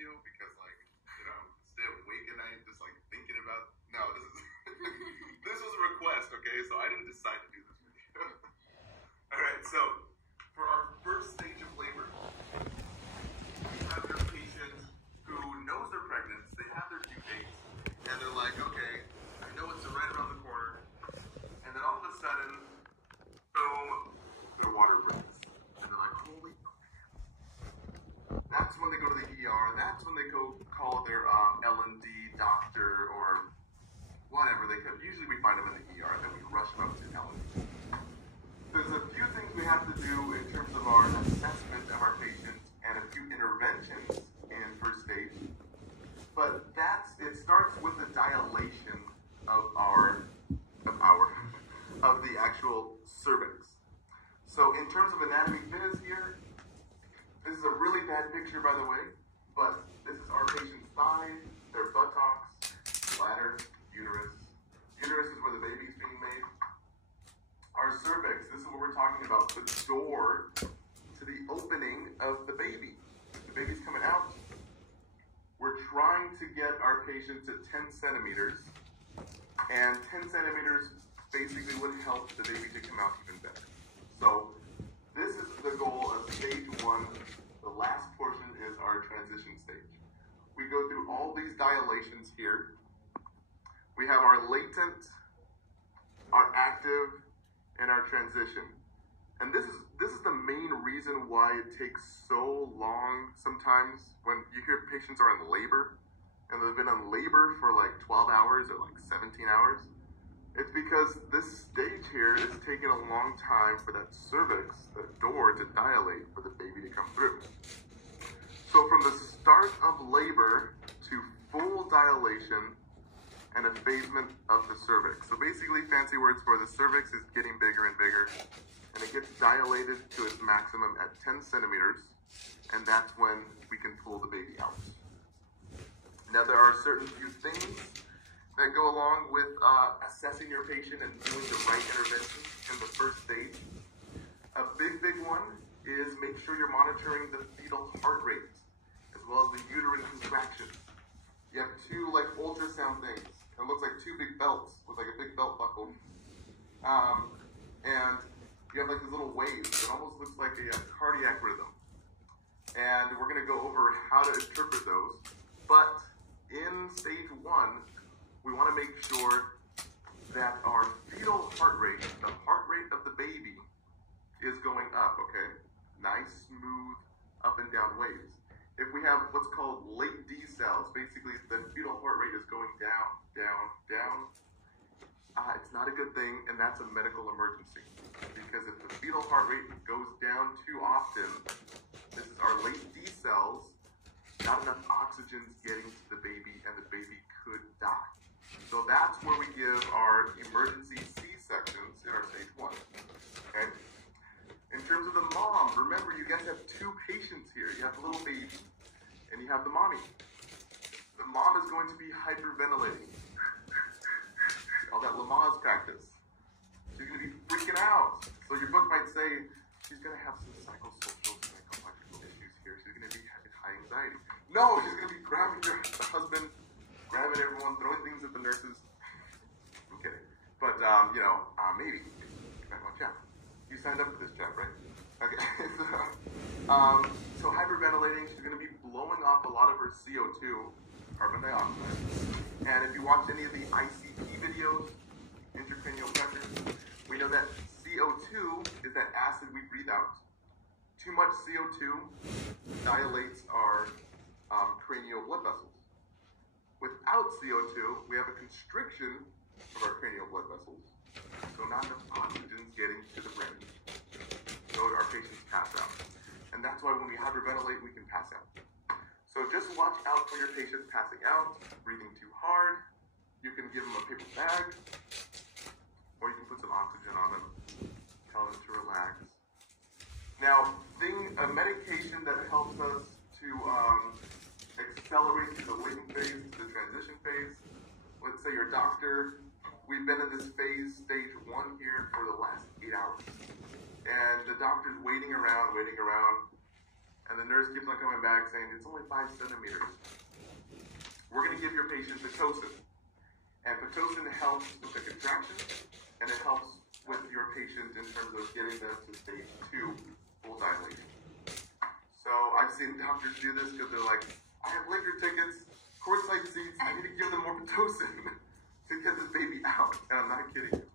video because, like, you know, stay awake at night just like thinking about. No, this is this was a request, okay? So I didn't decide to do this video. All right, so for our first stage of labor, we have your patient who knows they're pregnant. They have their due dates, and they're like, okay, I know it's right around the corner, and then all of a sudden, boom, their water breaks, and they're like, holy crap. That's when they go to the ER. That's when they go call their L&D doctor or whatever. Usually we find them in the ER, and then we rush them up to L&D. There's a few things we have to do in terms of our assessment of our patients and a few interventions in first stage. But it starts with the dilation of the actual cervix. So in terms of anatomy fittest here, this is a really bad picture, by the way, but this is our patient's thigh, their buttocks, bladder, uterus. Uterus is where the baby's being made. Our cervix, this is what we're talking about, the door to the opening of the baby. The baby's coming out. We're trying to get our patient to 10 centimeters, and 10 centimeters basically would help the baby to come out even better. So this is the goal of stage 1. The last portion is our transition stage. We go through all these dilations here. We have our latent, our active, and our transition. And this is the main reason why it takes so long sometimes when you hear patients are in labor and they've been in labor for like 12 hours or like 17 hours. It's because this stage here is taking a long time for that cervix, that door, to dilate for the baby to come through. So from the start of labor to full dilation and effacement of the cervix. So basically, fancy words for the cervix is getting bigger and bigger, and it gets dilated to its maximum at 10 centimeters, and that's when we can pull the baby out. Now, there are certain few things that go along with assessing your patient and doing the right intervention in the first stage. A big one is make sure you're monitoring the fetal heart rate, as well as the uterine contractions. You have two like ultrasound things. It looks like two big belts with like a big belt buckle. And you have like these little waves. It almost looks like a cardiac rhythm. And we're gonna go over how to interpret those. But in stage 1, we wanna make sure that our fetal heart rate, the heart rate of the baby, is going up, okay? Nice, smooth, up and down waves. If we have what's called late decels, basically the fetal heart rate is going down, down, down, it's not a good thing, and that's a medical emergency. Because if the fetal heart rate goes down too often, this is our late decels, not enough oxygen's getting to the baby, and the baby could die. So that's where we give our emergency C-sections in our stage 1, okay? In terms of the mom, remember you guys have 2 patients here. You have the little baby, and you have the mommy. The mom is going to be hyperventilating. All that Lamaze practice. She's going to be freaking out. So your book might say she's going to have some psychosocial, psychological issues here. She's going to be having high anxiety. No, she's going to be grabbing the husband, grabbing everyone, throwing things at the nurses. I'm kidding. But, maybe. You might want to chat. You signed up for this job, right? Okay. So hyperventilating, she's going to be blowing off a lot of her CO2, carbon dioxide. And if you watch any of the ICP videos, intracranial pressure, we know that CO2 is that acid we breathe out. Too much CO2 dilates our cranial blood vessels. Without CO2, we have a constriction of our cranial blood vessels. So not enough oxygen is getting to the brain. So our patients pass out. And that's why when we hyperventilate, we can pass out. So just watch out for your patient passing out, breathing too hard. You can give them a paper bag, or you can put some oxygen on them, tell them to relax. Now, a medication that helps us to accelerate through the waiting phase to the transition phase. Let's say your doctor, we've been in this phase, stage 1 here, for the last 8 hours. And the doctor's waiting around, And the nurse keeps on coming back saying, it's only 5 centimeters. We're going to give your patient Pitocin. And Pitocin helps with the contractions, and it helps with your patient in terms of getting them to stage 2 full dilation. So I've seen doctors do this because they're like, I have Laker tickets, courtside seats, I need to give them more Pitocin to get this baby out. And I'm not kidding you.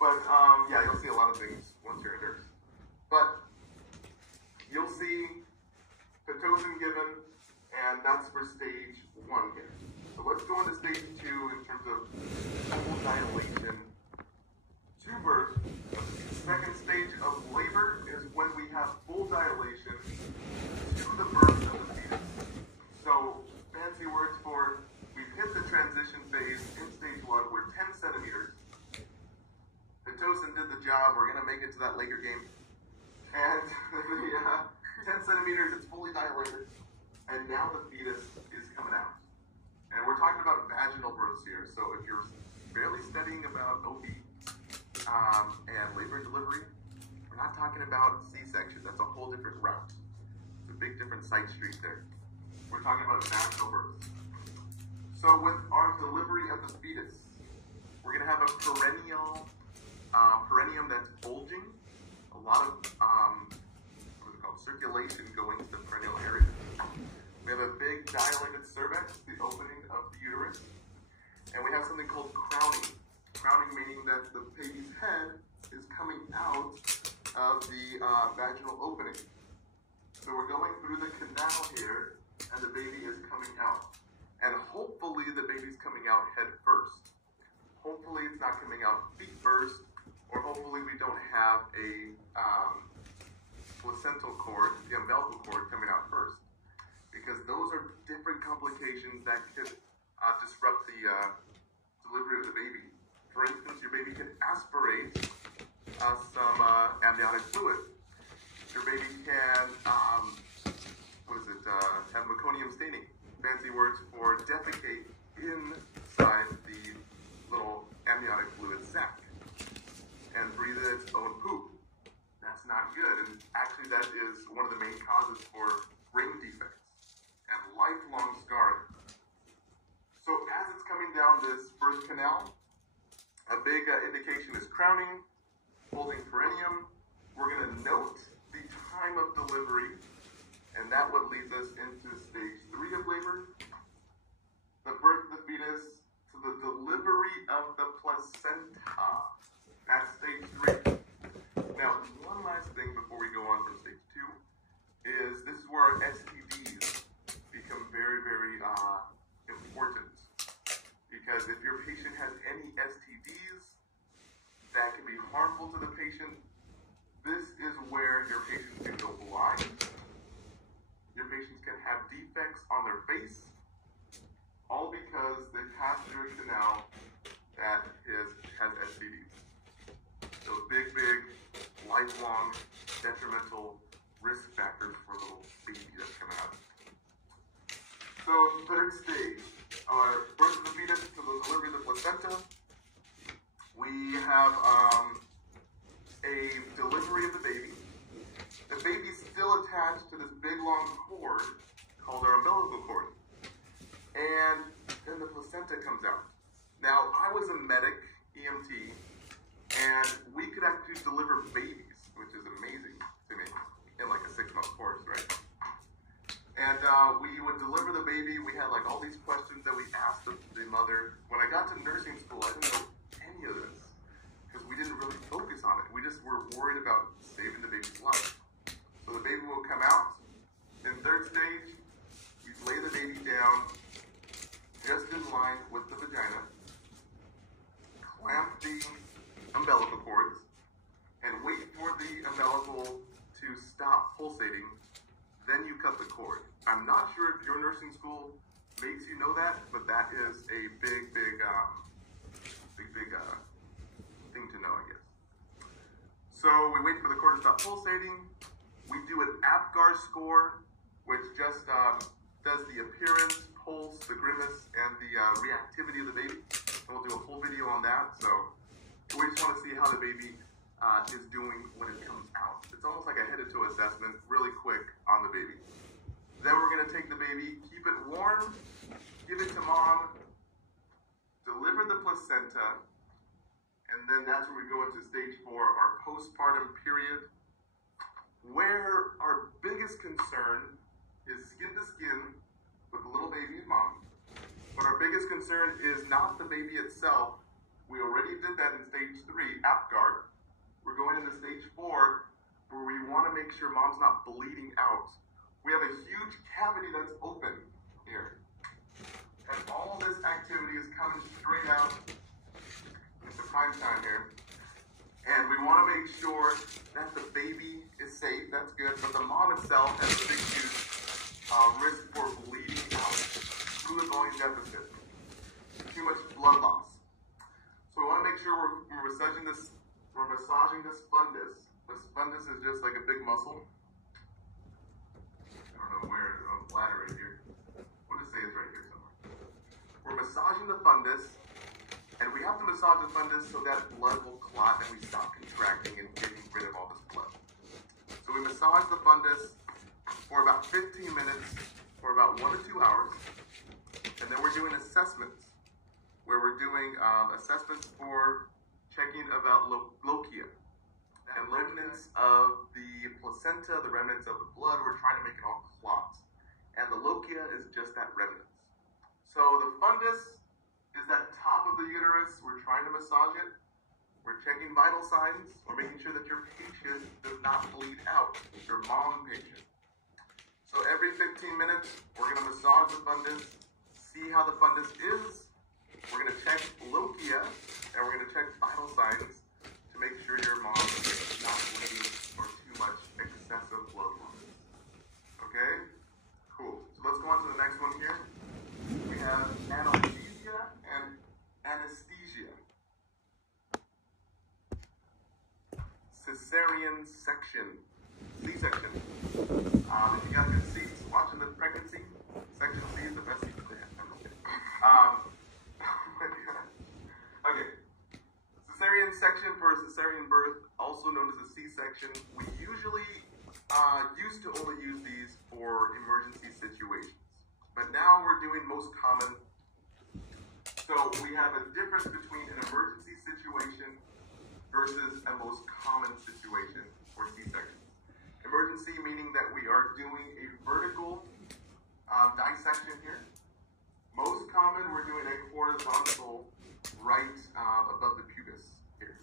But yeah, you'll see a lot of things once you're a nurse. But you'll see Pitocin given, and that's for stage 1 here. So let's go into stage 2 in terms of full dilation to birth. The second stage of labor is when we have full dilation to the birth of the fetus. So fancy words for we've hit the transition phase in stage 1. We're 10 centimeters. Pitocin did the job. We're going to make it to that Laker game. And the 10 centimeters, it's fully dilated. And now the fetus is coming out. And we're talking about vaginal births here. So if you're barely studying about OB and labor and delivery, we're not talking about C-section. That's a whole different route. It's a big different side street there. We're talking about vaginal births. So with our delivery of the fetus, we're going to have a perineum that's bulging. A lot of circulation going to the perineal area. We have a big dilated cervix, the opening of the uterus, and we have something called crowning. Crowning meaning that the baby's head is coming out of the vaginal opening. So we're going through the canal here, and the baby is coming out. And hopefully the baby's coming out head first. Hopefully it's not coming out feet first, or hopefully we don't have a placental cord, the umbilical cord, coming out first. Because those are different complications that could disrupt the delivery of the baby. For instance, your baby can aspirate some amniotic fluid. Your baby can, have meconium staining. Fancy words for defecate inside the little amniotic fluid sac and breathe its own poop. That's not good, and actually that is one of the main causes for brain defects and lifelong scarring. So as it's coming down this birth canal, a big indication is crowning, holding perineum. We're going to note the time of delivery, and that what leads us into stage 3 of labor, the birth of the fetus to the delivery of the placenta. That's stage 3. Now, one last thing before we go on from stage 2 is this is where our STDs become very, very important. Because if your patient has any STDs that can be harmful to the patient, this is where your patients can go blind. Your patients can have defects on their face, all because they passed through a canal that has STDs. So big, lifelong, detrimental risk factors for a little baby that's coming out. So third stage, our birth of the fetus to the delivery of the placenta. We have a delivery of the baby. The baby's still attached to this big long cord called our umbilical cord. And then the placenta comes out. Now, I was a medic, EMT, and we could actually deliver babies, which is amazing to me, in like a 6-month course, right? And we would deliver the baby. We had like all these questions that we asked the mother. When I got to nursing school, I didn't know any of this because we didn't really focus on it. We just were worried about saving the baby's life. So the baby will come out. In third stage, you lay the baby down just in line with the vagina, clamp the umbilical cords, and wait for the umbilical to stop pulsating. Then you cut the cord. I'm not sure if your nursing school makes you know that, but that is a big thing to know, I guess. So we wait for the cord to stop pulsating. We do an APGAR score, which just does the appearance, pulse, the grimace, and the reactivity of the baby. And we'll do a full video on that. So we just want to see how the baby is doing when it comes out. It's almost like a head-to-toe assessment, really quick on the baby. Then we're going to take the baby, keep it warm, give it to mom, deliver the placenta, and then that's where we go into stage 4, our postpartum period, where our biggest concern is skin to skin with the little baby and mom. But our biggest concern is not the baby itself. We already did that in stage 3, APGAR. We're going into stage 4, where we want to make sure mom's not bleeding out. We have a huge cavity that's open here. And all this activity is coming straight out into prime time here. And we want to make sure that the baby is safe, that's good, but the mom itself has a big huge risk for bleeding out, fluid volume deficit, too much blood loss. So we want to make sure we're massaging this fundus. This fundus is just like a big muscle. I don't know where, on the bladder right here. We'll just say it's right here somewhere. We're massaging the fundus, and we have to massage the fundus so that blood will clot and we stop contracting and getting rid of all this blood. So we massage the fundus for about 15 minutes, for about 1 to 2 hours, and then we're doing assessments, where we're doing assessments for checking about lochia and remnants of the placenta, the remnants of the blood. We're trying to make it all clot. And the lochia is just that remnants. So the fundus is that top of the uterus. We're trying to massage it. We're checking vital signs. We're making sure that your patient does not bleed out, your mom patient. So every 15 minutes, we're going to massage the fundus, see how the fundus is. We're going to check lochia, and we're going to check vital signs to make sure your mom is not bleeding or too much excessive blood loss. Okay? Cool. So let's go on to the next one here. We have analgesia and anesthesia. Cesarean section. C-section. If you guys can see, watching the pregnancy, section C is the best section to have. Okay. Cesarean section for a cesarean birth, also known as a C-section. We usually used to only use these for emergency situations, but now we're doing most common. So we have a difference between an emergency situation versus a most common situation for C-sections. Emergency meaning that we are doing a vertical dissection here. Most common, we're doing a horizontal right above the pubis here.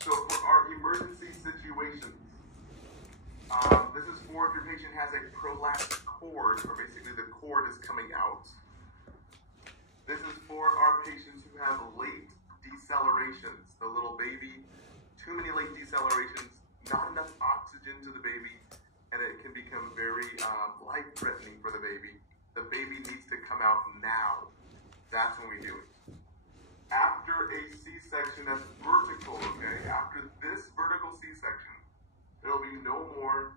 So for our emergency situations, this is for if your patient has a prolapsed cord, or basically the cord is coming out. This is for our patients who have late decelerations, the little baby, too many late decelerations, not enough oxygen to the baby, and it can become very life-threatening for the baby. The baby needs to come out now. That's when we do it. After a C-section that's vertical, okay, after this vertical C-section, there will be no more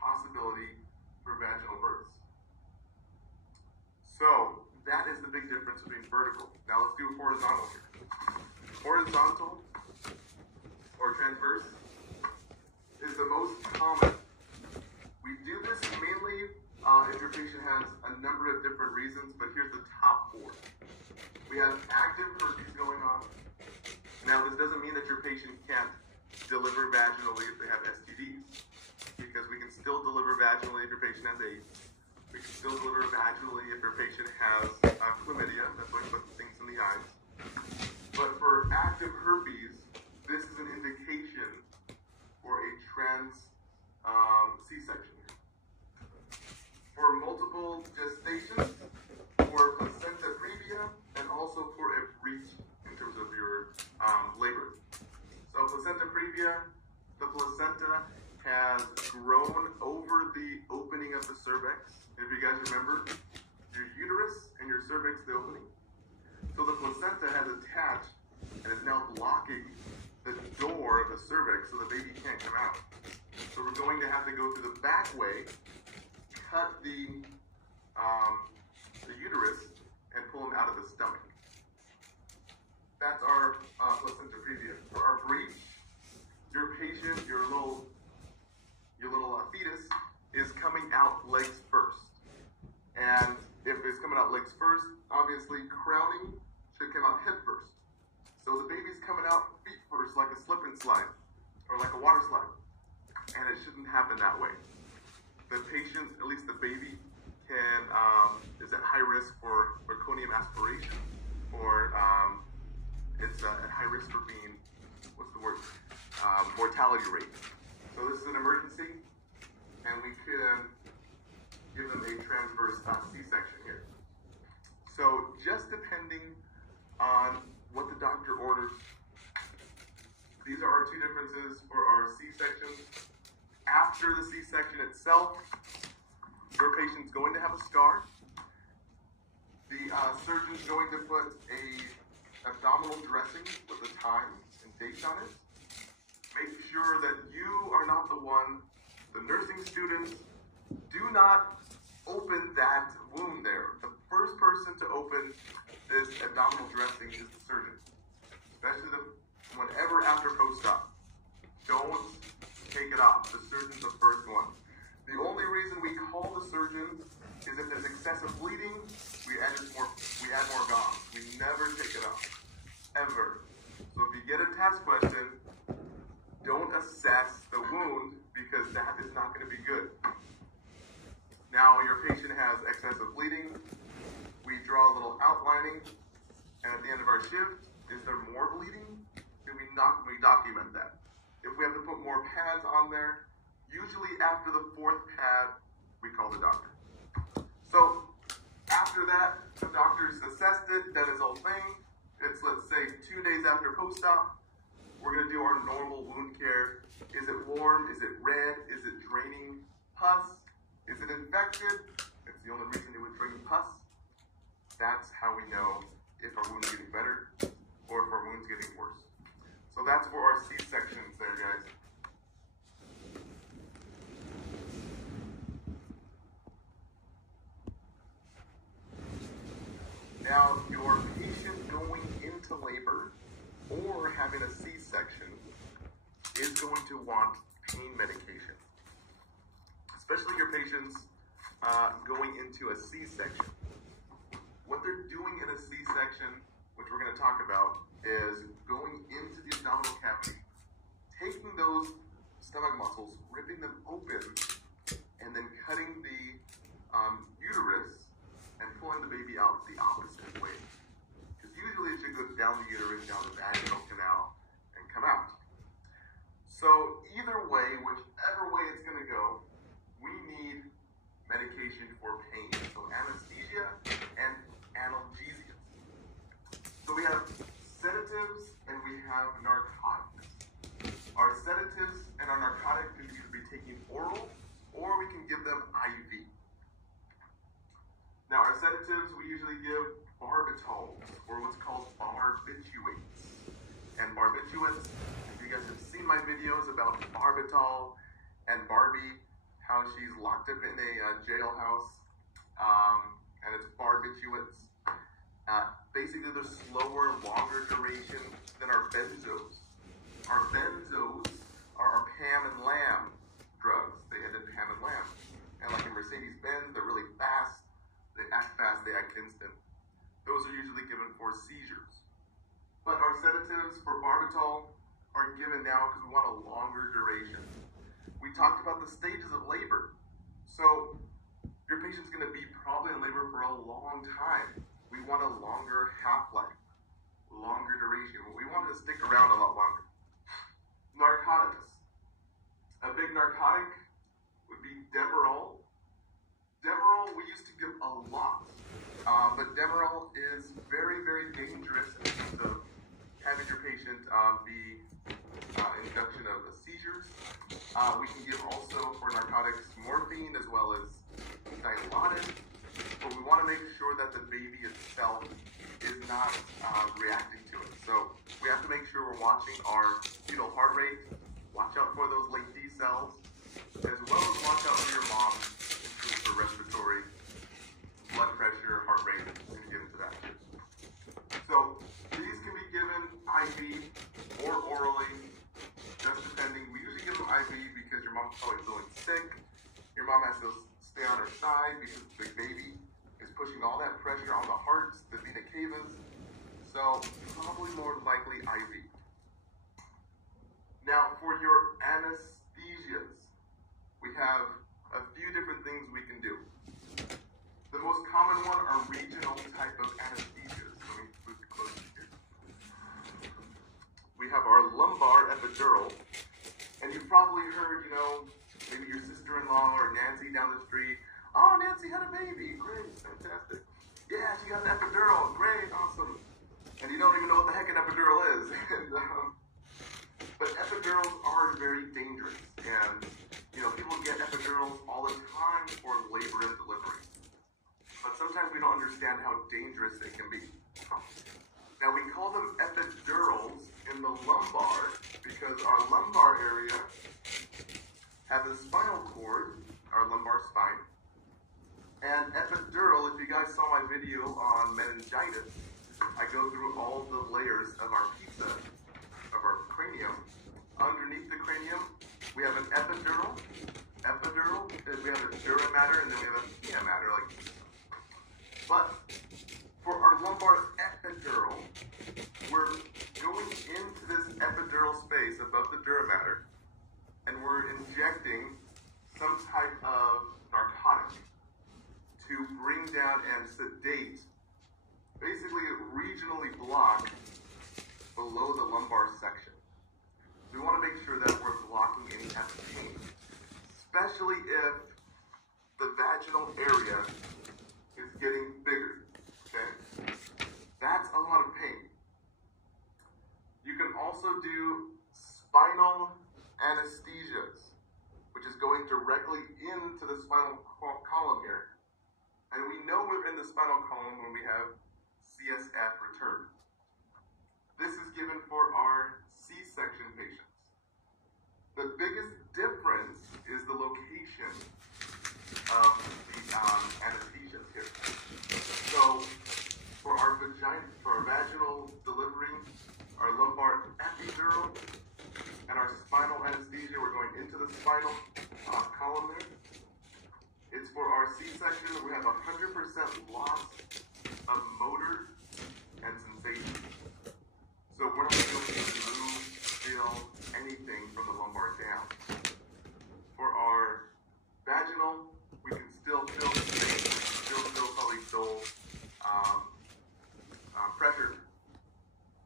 possibility for vaginal births. So that is the big difference between vertical. Now let's do horizontal here. Horizontal or transverse is the most common. We do this mainly if your patient has a number of different reasons, but here's the top 4. We have active herpes going on. Now, this doesn't mean that your patient can't deliver vaginally if they have STDs, because we can still deliver vaginally if your patient has AIDS. We can still deliver vaginally if your patient has chlamydia. That's why we put things in the eyes. But for active herpes, this is an indication for a trans C-section. For multiple gestations, for placenta previa, and also for a breach in terms of your labor. So placenta previa, the placenta has grown over the opening of the cervix. If you guys remember, your uterus and your cervix, the opening. So the placenta has attached and is now blocking the door of the cervix so the baby can't come out. So we're going to have to go through the back way, cut the uterus, and pull him out of the stomach. That's our placenta previa. For our breech, patient, your little fetus is coming out legs first. And if it's coming out legs first, obviously crowning should come out head first. So the baby's coming out feet first, like a slip and slide, or like a water slide. And it shouldn't happen that way. The patient, at least the baby, is at high risk for meconium aspiration, or it's at high risk for being, mortality rate. So this is an emergency, and we can give them a transverse C-section here. So just depending on what the doctor orders, these are our two differences for our C-sections. After the C-section itself, your patient's going to have a scar. The surgeon's going to put a abdominal dressing with a time and date on it. Make sure that you are not the one, the nursing students, do not open that wound there. The first person to open this abdominal dressing is the surgeon, especially whenever after post-op. Don't take it off. The surgeon's the first one. The only reason we call the surgeon is if there's excessive bleeding, we add more gauze. We never take it off, ever. So if you get a test question, don't assess the wound, because that is not going to be good. Now your patient has excessive bleeding, we draw a little outlining, and at the end of our shift, is there more bleeding? Then we document that. If we have to put more pads on there, usually after the 4th pad, we call the doctor. So after that, the doctor's assessed it, done his whole thing. It's, let's say, 2 days after post-op. We're going to do our normal wound care. Is it warm? Is it red? Is it draining pus? Is it infected? It's the only reason it would drain pus. That's how we know if our wound's getting better or if our wound's getting worse. So that's for our C-sections there, guys. Now, your patient going into labor or having a C-section is going to want pain medication. Especially your patients going into a C-section. What they're doing in a C-section, which we're going to talk about, is going into the abdominal cavity, taking those stomach muscles, ripping them open, and then cutting the uterus and pulling the baby out the opposite way. Because usually it should go down the uterus, down the vaginal canal, and come out. So either way, whichever way it's going to go, we need medication for pain. So anesthesia and analgesia. So we have sedatives and we have narcotics. Our sedatives and our narcotics can either be taken oral or we can give them IV. Now our sedatives, we usually give barbitals, or what's called barbiturates. And barbiturates, if you guys have seen my videos about barbital and Barbie, how she's locked up in a jailhouse, and it's barbiturates. Basically, they're slower, longer duration than our benzos. Our benzos are our Pam and Lamb drugs. They end in Pam and Lamb. And like in Mercedes-Benz, they're really fast. They act fast, they act instant. Those are usually given for seizures. But our sedatives for barbital are given now because we want a longer duration. We talked about the stages of labor. So your patient's going to be probably in labor for a long time. We want a longer half-life, longer duration. We want it to stick around a lot longer. Narcotics. A big narcotic would be Demerol. Demerol we used to give a lot, but Demerol is very, very dangerous in terms of having your patient be induction of seizures. We can give also for narcotics morphine as well as dilaudid, but we want to make sure that the baby itself is not reacting to it. So we have to make sure we're watching our fetal heart rate, watch out for those late D cells, as well as watch out for your mom for respiratory, blood pressure, heart rate. We're going to get into that. So these can be given IV or orally, just depending. We IV because your mom's probably feeling sick. Your mom has to stay on her side because the baby is pushing all that pressure on the hearts, the vena cavas. So probably more likely IV. Now for your anesthesias, we have a few different things we can do. The most common one are regional type of anesthesias. Let me move it closer here. We have our lumbar epidural, and you've probably heard, maybe your sister-in-law or Nancy down the street, oh, Nancy had a baby, great, fantastic. Yeah, she got an epidural, great, awesome. And you don't even know what the heck an epidural is. But epidurals are very dangerous, and people get epidurals all the time for labor and delivery. But sometimes we don't understand how dangerous it can be. Now we call them epidurals in the lumbar because our lumbar area has a spinal cord, our lumbar spine, and epidural, if you guys saw my video on meningitis, I go through all the layers of our pizza, of our cranium. Underneath the cranium, we have an epidural, we have a dura mater, and then we have a pia mater, But for our lumbar epidural, we're going into this epidural space above the dura mater, and we're injecting some type of narcotic to bring down and sedate, basically regionally block below the lumbar section. We want to make sure that we're blocking any type of pain, especially if the vaginal area is getting bigger, okay? That's a lot of pain. You can also do spinal anesthesias, which is going directly into the spinal column here. And we know we're in the spinal column when we have CSF return. This is given for our C-section patients. The biggest difference is the location of the anesthesias here. So for our vaginal delivery, our lumbar epidural, and our spinal anesthesia, we're going into the spinal column there. It's for our C-section, we have 100% loss of motor and sensation. So we're not going to move, feel anything from the lumbar down. For our vaginal, we can still feel the space, we can still feel probably dull pressure.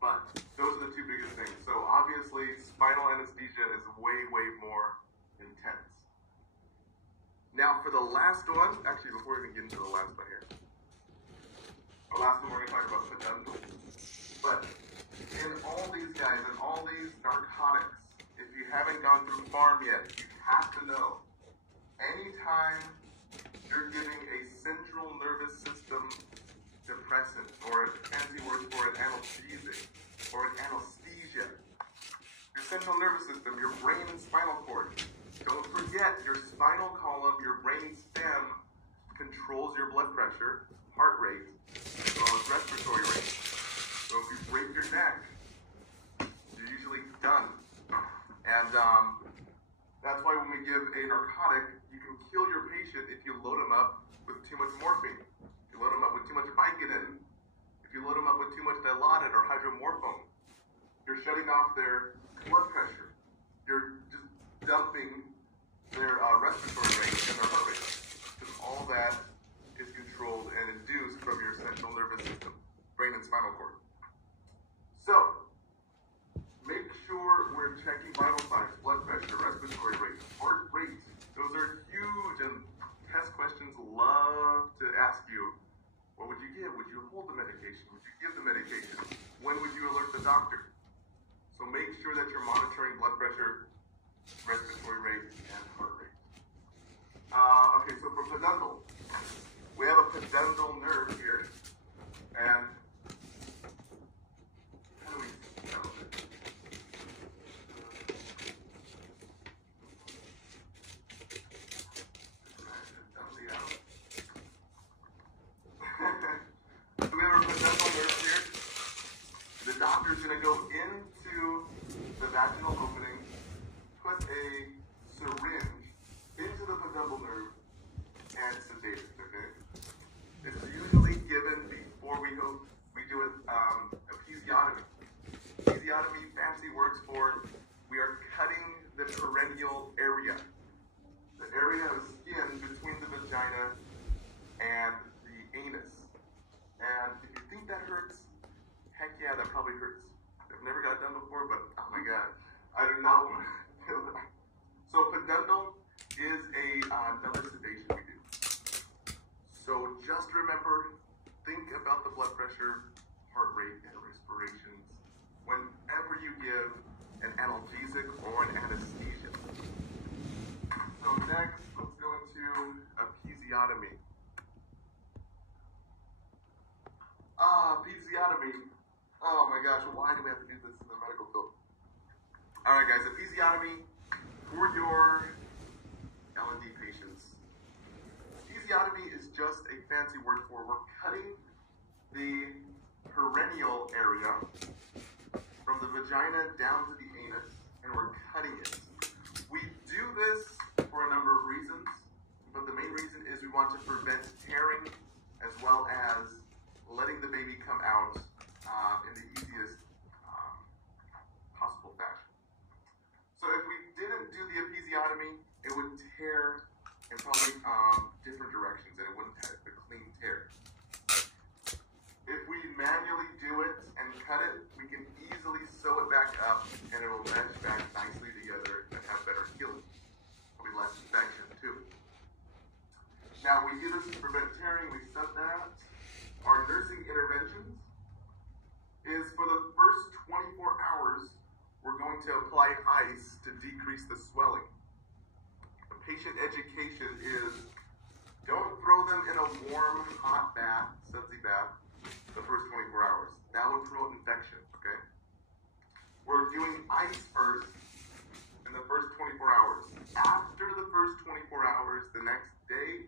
But those are the two biggest things. So obviously, spinal anesthesia is way, way more intense. Now for the last one, actually before we even get into the last one here, the last one we're going to talk about peduntal. But in all these guys, in all these narcotics, if you haven't gone through pharm yet, you have to know, anytime you're giving a central nervous system depressant, or a fancy word for an analgesic, or an anesthesia, your central nervous system, your brain and spinal cord, don't forget your spinal column, your brain stem controls your blood pressure, heart rate, as well as respiratory rate. So if you break your neck, you're usually done. And that's why when we give a narcotic, you can kill your patient if you load them up with too much morphine. If you load them up with too much Vicodin, if you load them up with too much Dilaudid or hydromorphone, you're shutting off their blood pressure. You're just dumping their respiratory rate and their heart rate. Because all that is controlled and induced from your central nervous system, brain and spinal cord. So, make sure we're checking vital signs, blood pressure, respiratory rate, heart rate. Those are huge, and test questions love to ask you, what would you give? Would you hold the medication? Would you give the medication? When would you alert the doctor? So make sure that you're monitoring blood pressure, respiratory rate, and heart rate. Okay, so for peduntal, we have a peduntal nerve here, and how do we spell it? So we have our peduntal nerve here. The doctor's going to go into the vaginal opening, put a we are cutting the perineal area, the area of skin between the vagina and the anus. And if you think that hurts, heck yeah, that probably hurts. I've never got it done before, but oh my god, I do not want to feel that. So peduntal is another sedation we do. So just remember, think about the blood pressure, heart rate, and respirations whenever you give an analgesic or an anesthesia. So next, let's go into episiotomy. Episiotomy. Oh my gosh, why do we have to do this in the medical field? Alright guys, episiotomy for your L&D patients. Episiotomy is just a fancy word for we're cutting the perineal area from the vagina down to the anus, and we're cutting it. We do this for a number of reasons, but the main reason is we want to prevent tearing as well as letting the baby come out in the easiest possible fashion. So if we didn't do the episiotomy, it would tear in probably different directions, and it wouldn't have a clean tear. If we manually do it and cut it, we can easily sew it back up, and it will mesh back nicely together and have better healing. There'll be less infection too. Now we do this to prevent tearing. We said that. Our nursing interventions is for the first 24 hours, we're going to apply ice to decrease the swelling. The patient education is don't throw them in a warm, hot bath, sudsy bath, the first 24 hours. That will promote infection, okay? We're doing ice first in the first 24 hours. After the first 24 hours, the next day,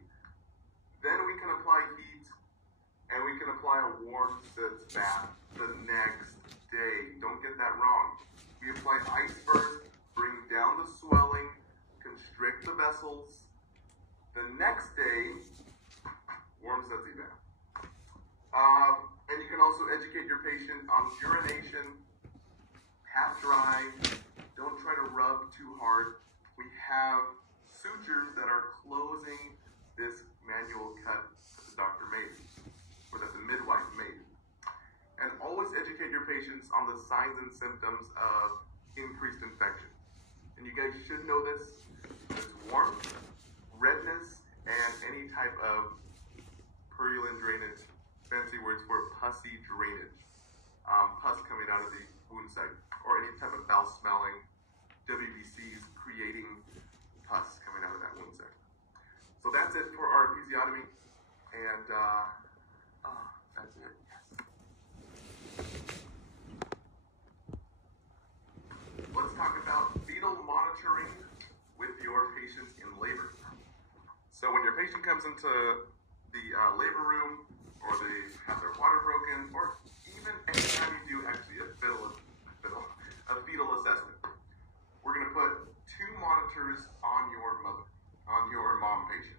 then we can apply heat, and we can apply a warm sitz bath the next day. Don't get that wrong. We apply ice first, bring down the swelling, constrict the vessels. The next day, warm sitz bath. And you can also educate your patient on urination, half dry. Don't try to rub too hard. We have sutures that are closing this manual cut that the doctor made, or that the midwife made. And always educate your patients on the signs and symptoms of increased infection. And you guys should know this. It's warmth, redness, and any type of purulent drainage, fancy words for pussy drainage. Pus coming out of the wound site, or any type of foul smelling, WBCs creating pus coming out of that wound site. So that's it for our episiotomy, and that's it, yes. Let's talk about fetal monitoring with your patients in labor. So when your patient comes into the labor room, or they have their water broken, or even anytime you do actually a fetal assessment, we're going to put 2 monitors on your mom patient.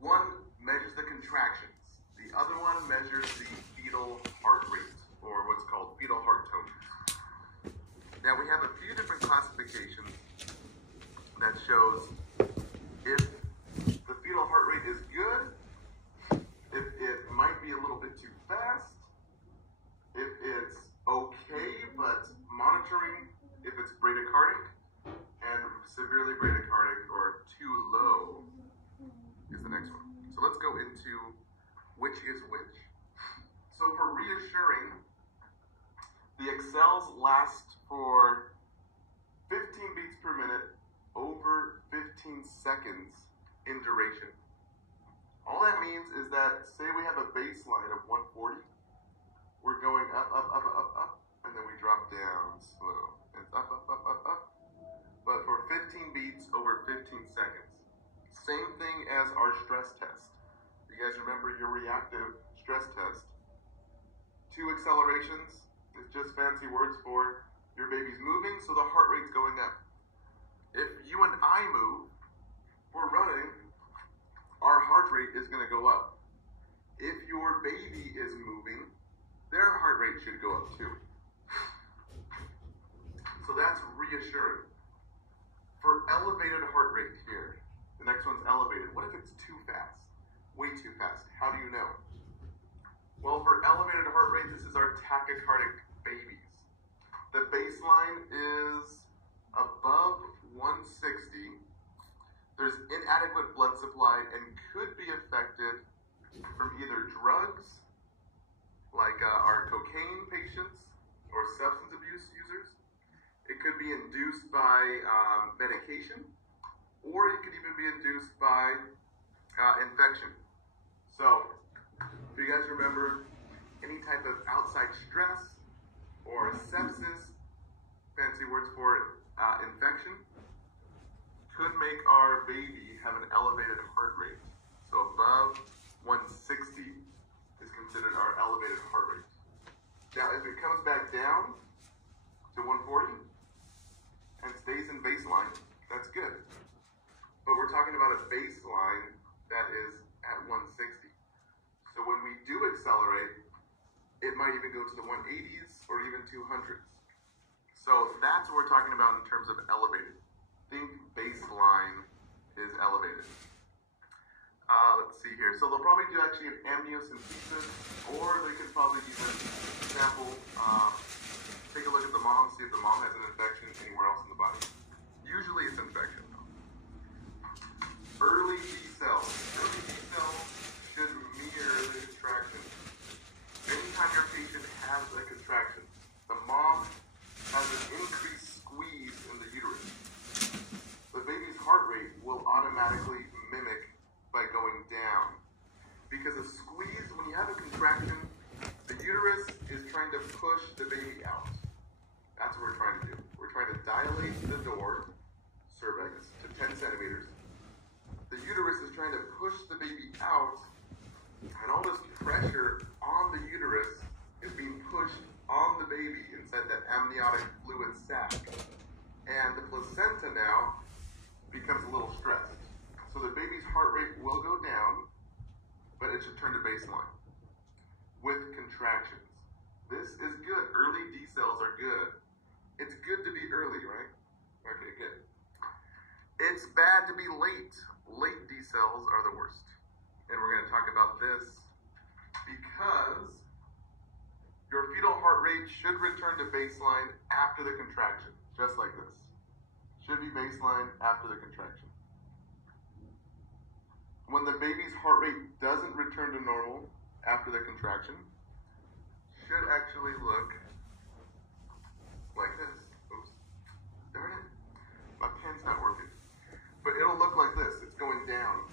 One measures the contractions. The other one measures the fetal heart rate, or what's called fetal heart tone. Now we have a few different classifications that shows if the fetal heart rate is good, if it might be a little bit too fast, if it's okay but monitoring, if it's bradycardic, and severely bradycardic or too low is the next one. So let's go into which is which. So for reassuring, the accels last for 15 beats per minute over 15 seconds in duration. All that means is that, say we have a baseline of 140, we're going up, up, up, up, up, and then we drop down slow. It's up, up, up, up, up. But for 15 beats over 15 seconds. Same thing as our stress test. You guys remember your reactive stress test. 2 accelerations is just fancy words for your baby's moving, so the heart rate's going up. If you and I move, we're running, our heart rate is going to go up. If your baby is moving, their heart rate should go up too. So that's reassuring. For elevated heart rate here, the next one's elevated. What if it's too fast? Way too fast. How do you know? Well, for elevated heart rate, this is our tachycardic babies. The baseline is above 160. There's inadequate blood supply and could be affected from either drugs, like our cocaine patients or substance abuse users. It could be induced by medication, or it could even be induced by infection. So, if you guys remember, any type of outside stress or sepsis, fancy words for infection, could make our baby have an elevated heart rate. So above 160 is considered our elevated heart rate. Now, if it comes back down to 140 and stays in baseline, that's good. But we're talking about a baseline that is at 160. So when we do accelerate, it might even go to the 180s or even 200s. So that's what we're talking about in terms of elevated. Think baseline is elevated. Let's see here. So they'll probably do actually an amniocentesis, or they could probably even sample, take a look at the mom, see if the mom has an infection anywhere else in the body. Usually it's infection. Early B cells. Early B cells should mirror the contraction. Anytime your patient has a contraction, the mom has an increased squeeze in the uterus. The baby's heart rate will automatically mimic by going down. Because a squeeze, when you have a contraction, the uterus is trying to push the baby out. That's what we're trying to do. We're trying to dilate the door, cervix, to 10 centimeters. The uterus is trying to push the baby out, and all this pressure on the uterus is being pushed on the baby inside that amniotic fluid sac. And the placenta now becomes a little stressed. So the baby's heart rate will go down, but it should turn to baseline with contractions. This is good. Early D cells are good. It's good to be early, right? Okay, good. It's bad to be late. Late D cells are the worst. And we're going to talk about this because your fetal heart rate should return to baseline after the contraction, just like this. Should be baseline after the contraction. When the baby's heart rate doesn't return to normal after the contraction, should actually look like this. Oops, darn it. My pen's not working. But it'll look like this. It's going down,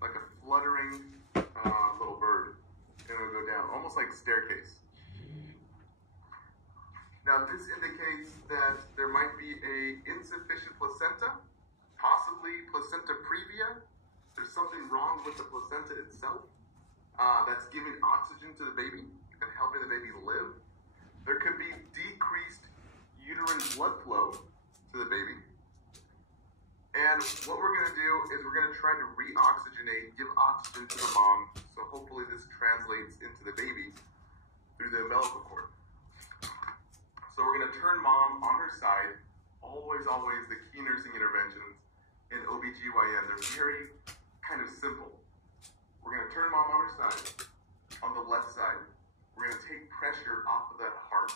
like a fluttering little bird. And it'll go down, almost like staircase. Now this indicates that there might be a insufficient placenta, possibly placenta previa. There's something wrong with the placenta itself that's giving oxygen to the baby and helping the baby live. There could be decreased uterine blood flow to the baby. And what we're going to do is we're going to try to re-oxygenate, give oxygen to the mom, so hopefully this translates into the baby through the umbilical cord. So we're going to turn mom on her side. Always the key nursing interventions in OBGYN, they're very kind of simple. We're going to turn mom on her side, on the left side. We're going to take pressure off of that heart,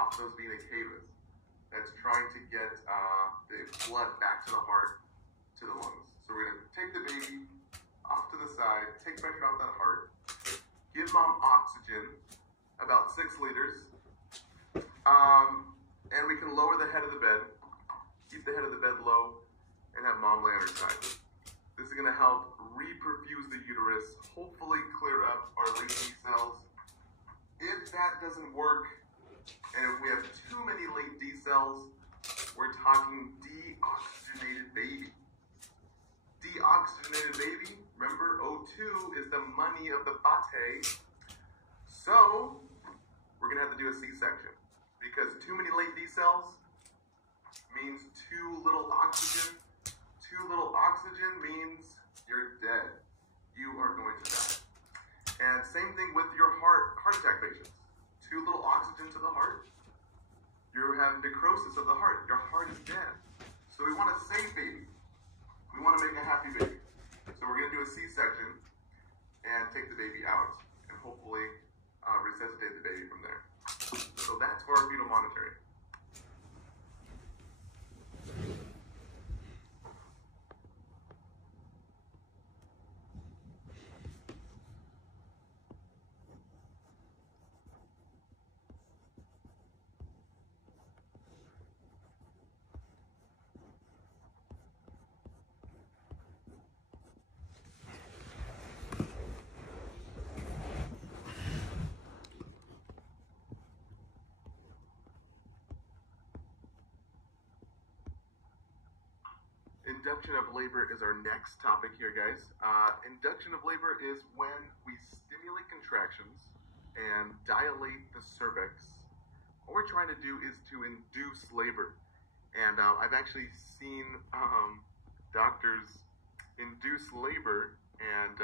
off those vena cavas. That's trying to get the blood back to the heart, to the lungs. So we're going to take the baby off to the side, take pressure off that heart, give mom oxygen, about 6 liters, and we can lower the head of the bed, keep the head of the bed low, and have mom lay on her side. This is going to help reperfuse the uterus, hopefully clear up our late D cells. If that doesn't work, and if we have too many late D cells, we're talking deoxygenated baby. Deoxygenated baby, remember O2 is the money of the bate. So, we're going to have to do a C-section. Because too many late D cells means too little oxygen. Too little oxygen means you're dead. You are going to die. And same thing with your heart attack patients. Too little oxygen to the heart, you have necrosis of the heart. Your heart is induction of labor is our next topic here, guys. Induction of labor is when we stimulate contractions and dilate the cervix. What we're trying to do is to induce labor. And I've actually seen doctors induce labor, and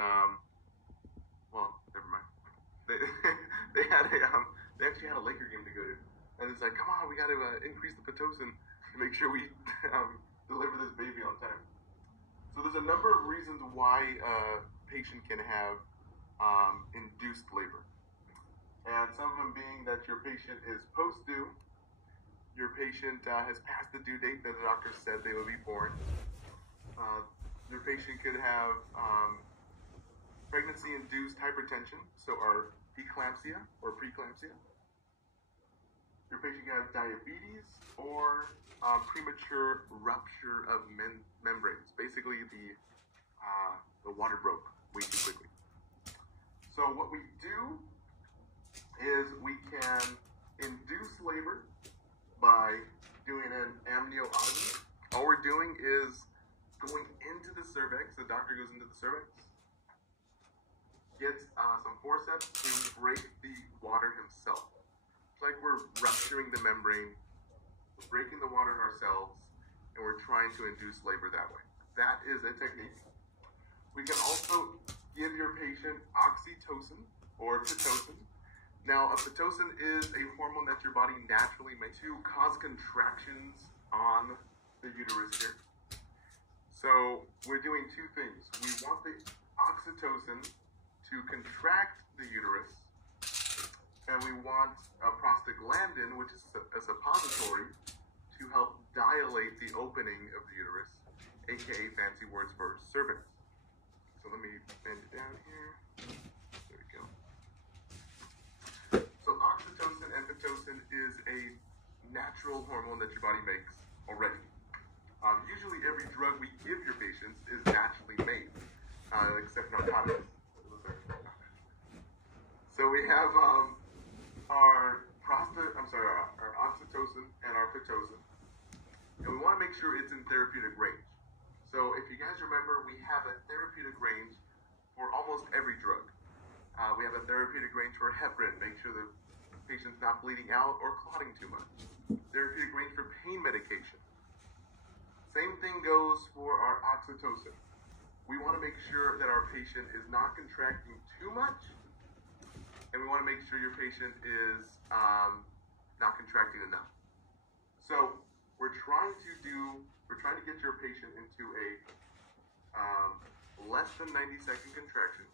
well, never mind. They actually had a Laker game to go to, and it's like, come on, we got to increase the pitocin to make sure we deliver this baby on time. So there's a number of reasons why a patient can have induced labor, and some of them being that your patient is post-due, your patient has passed the due date that the doctor said they would be born. Your patient could have pregnancy-induced hypertension, so our eclampsia or preeclampsia. Your patient can have diabetes or premature rupture of membranes. Basically, the water broke way too quickly. So what we do is we can induce labor by doing an amniotomy. All we're doing is going into the cervix. The doctor goes into the cervix, gets some forceps to break the water himself. It's like we're rupturing the membrane, we're breaking the water in ourselves, and we're trying to induce labor that way. That is a technique. We can also give your patient oxytocin or pitocin. Now, a pitocin is a hormone that your body naturally makes to cause contractions on the uterus here. So we're doing two things. We want the oxytocin to contract the uterus, and we want a prostaglandin, which is a suppository, to help dilate the opening of the uterus, aka fancy words for cervix. So let me bend it down here. There we go. So oxytocin and pitocin is a natural hormone that your body makes already. Usually every drug we give your patients is naturally made, except narcotics. So we have our oxytocin and our pitocin, and we want to make sure it's in therapeutic range. So if you guys remember, we have a therapeutic range for almost every drug. We have a therapeutic range for heparin, make sure the patient's not bleeding out or clotting too much. Therapeutic range for pain medication. Same thing goes for our oxytocin. We want to make sure that our patient is not contracting too much, and we want to make sure your patient is not contracting enough. So we're trying to get your patient into a less than 90-second contraction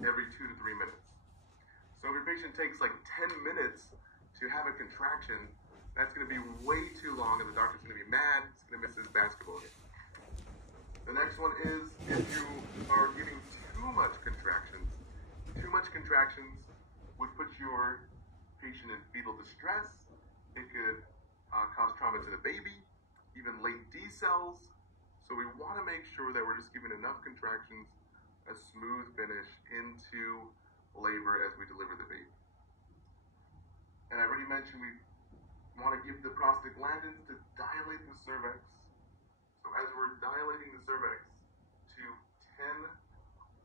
every 2 to 3 minutes. So if your patient takes like 10 minutes to have a contraction, that's going to be way too long, and the doctor's going to be mad. He's going to miss his basketball game. The next one is if you are getting too much contractions would put your patient in fetal distress. It could cause trauma to the baby, even late D cells. So we want to make sure that we're just giving enough contractions, a smooth finish into labor as we deliver the baby. And I already mentioned we want to give the prostaglandins to dilate the cervix. So as we're dilating the cervix to 10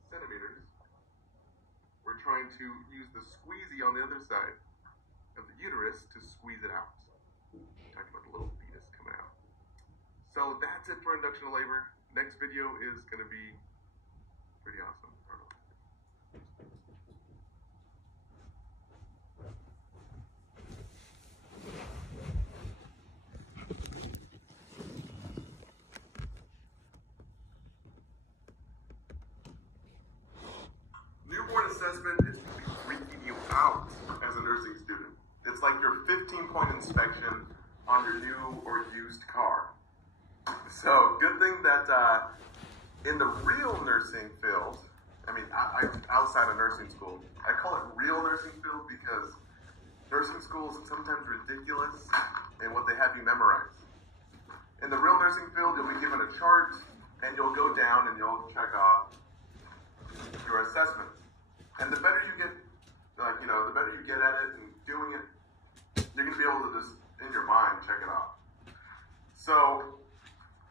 centimeters, we're trying to use the squeezy on the other side of the uterus to squeeze it out. Talking about the little fetus coming out. So that's it for induction of labor. Next video is going to be pretty awesome. Newborn assessment is to be freaking you out as a nursing student. It's like your 15-point inspection on your new or used car. So good thing that in the real nursing field, I outside of nursing school, I call it real nursing field because nursing school is sometimes ridiculous in what they have you memorize. In the real nursing field, you'll be given a chart and you'll go down and you'll check off your assessments. And the better you get, the better you get at it and doing it, you're going to be able to just, in your mind, check it off. So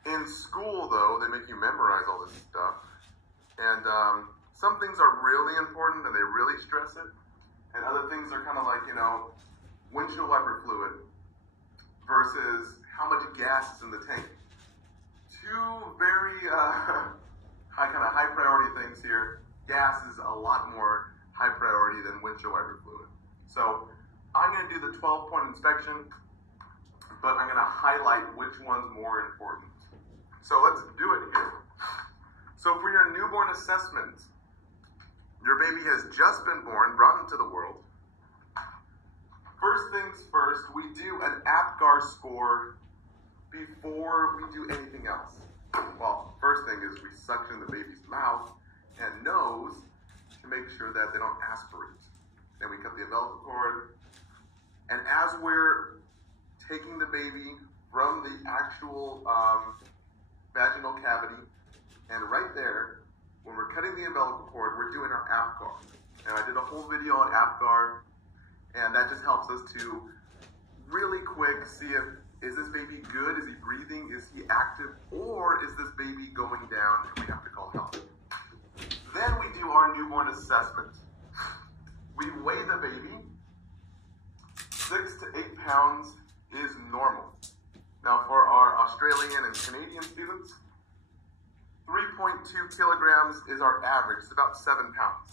in school, though. They make you memorize all this stuff. And some things are really important and they really stress it. And other things are kind of like, windshield wiper fluid versus how much gas is in the tank. Two very high priority things here. Gas is a lot more high priority than windshield wiper fluid. So I'm going to do the 12-point inspection, but I'm going to highlight which one's more important. So let's do it here. So for your newborn assessment, your baby has just been born, brought into the world. First things first, we do an APGAR score before we do anything else. Well, first thing is we suction the baby's mouth and nose to make sure that they don't aspirate. Then we cut the umbilical cord. And as we're taking the baby from the actual vaginal cavity, and right there, when we're cutting the umbilical cord, we're doing our APGAR. And I did a whole video on APGAR, and that just helps us to really quick see if, is this baby good? Is he breathing? Is he active? Or is this baby going down and we have to call help? Then we do our newborn assessment. We weigh the baby. 6 to 8 pounds is normal. Now for our Australian and Canadian students, 3.2 kilograms is our average. It's about 7 pounds.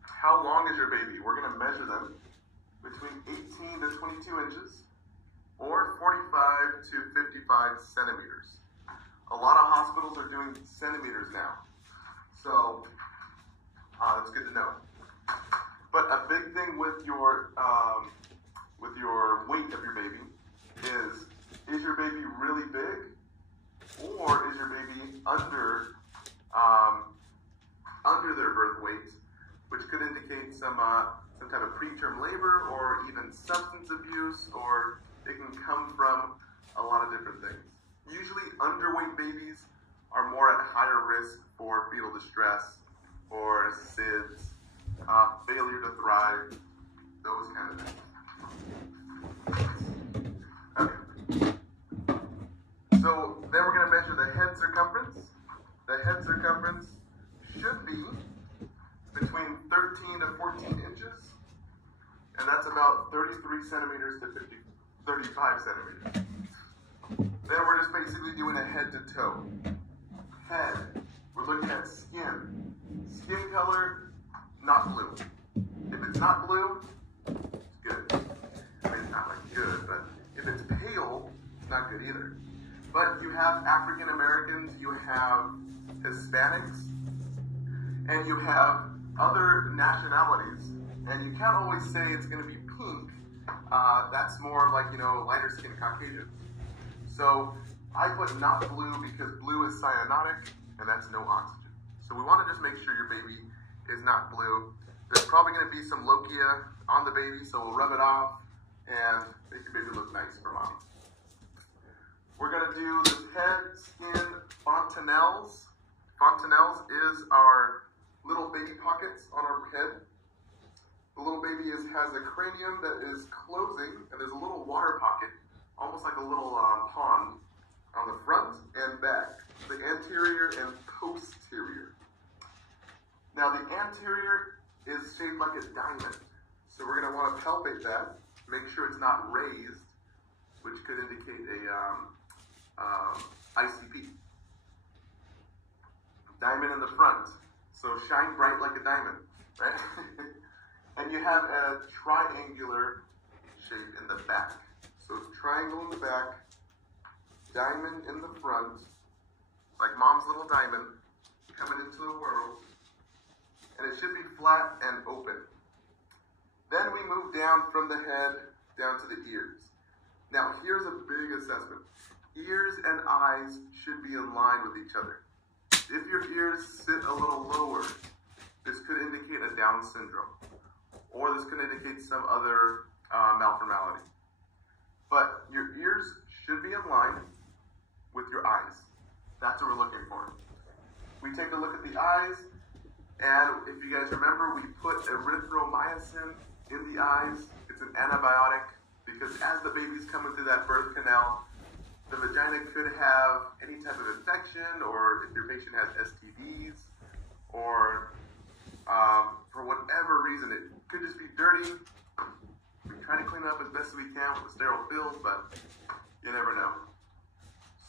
How long is your baby? We're going to measure them between 18 to 22 inches or 45 to 55 centimeters. A lot of hospitals are doing centimeters now. So that's good to know. But a big thing with your weight of your baby is your baby really big, or is your baby under their birth weight, which could indicate some type of preterm labor or even substance abuse, or it can come from a lot of different things. Usually underweight babies are more at higher risk for fetal distress or SIDS, failure to thrive, those kind of things. Okay. So then we're going to measure the head circumference. The head circumference should be between 13 to 14 inches, and that's about 33 centimeters to 35 centimeters. Then we're just basically doing a head to toe. Head, we're looking at skin. Skin color, not blue. If it's not blue, it's good. I mean, not like good, but if it's pale, it's not good either. But you have African Americans, you have Hispanics, and you have other nationalities. And you can't always say it's going to be pink. That's more like, lighter skinned Caucasians. So I put not blue because blue is cyanotic, and that's no oxygen. So we want to just make sure your baby is not blue. There's probably going to be some lochia on the baby, so we'll rub it off and make your baby look nice for mommy. We're going to do this head, skin, fontanelles. Fontanelles is our little baby pockets on our head. The little baby has a cranium that is closing, and there's a little water pocket, almost like a little pond, on the front and back, the anterior and posterior. Now the anterior is shaped like a diamond, so we're going to want to palpate that, make sure it's not raised, which could indicate a ICP. Diamond in the front, so shine bright like a diamond, right? And you have a triangular shape in the back. So triangle in the back, diamond in the front, like mom's little diamond coming into the world. And it should be flat and open. Then we move down from the head down to the ears. Now here's a big assessment. Ears and eyes should be in line with each other. If your ears sit a little lower, this could indicate a Down syndrome, or this could indicate some other malformality. But your ears should be in line with your eyes. That's what we're looking for. We take a look at the eyes, and if you guys remember, we put erythromycin in the eyes. It's an antibiotic, because as the baby's coming through that birth canal, the vagina could have any type of infection, or if your patient has STDs, or for whatever reason, it could just be dirty. We try to clean it up as best as we can with the sterile fills, but you never know.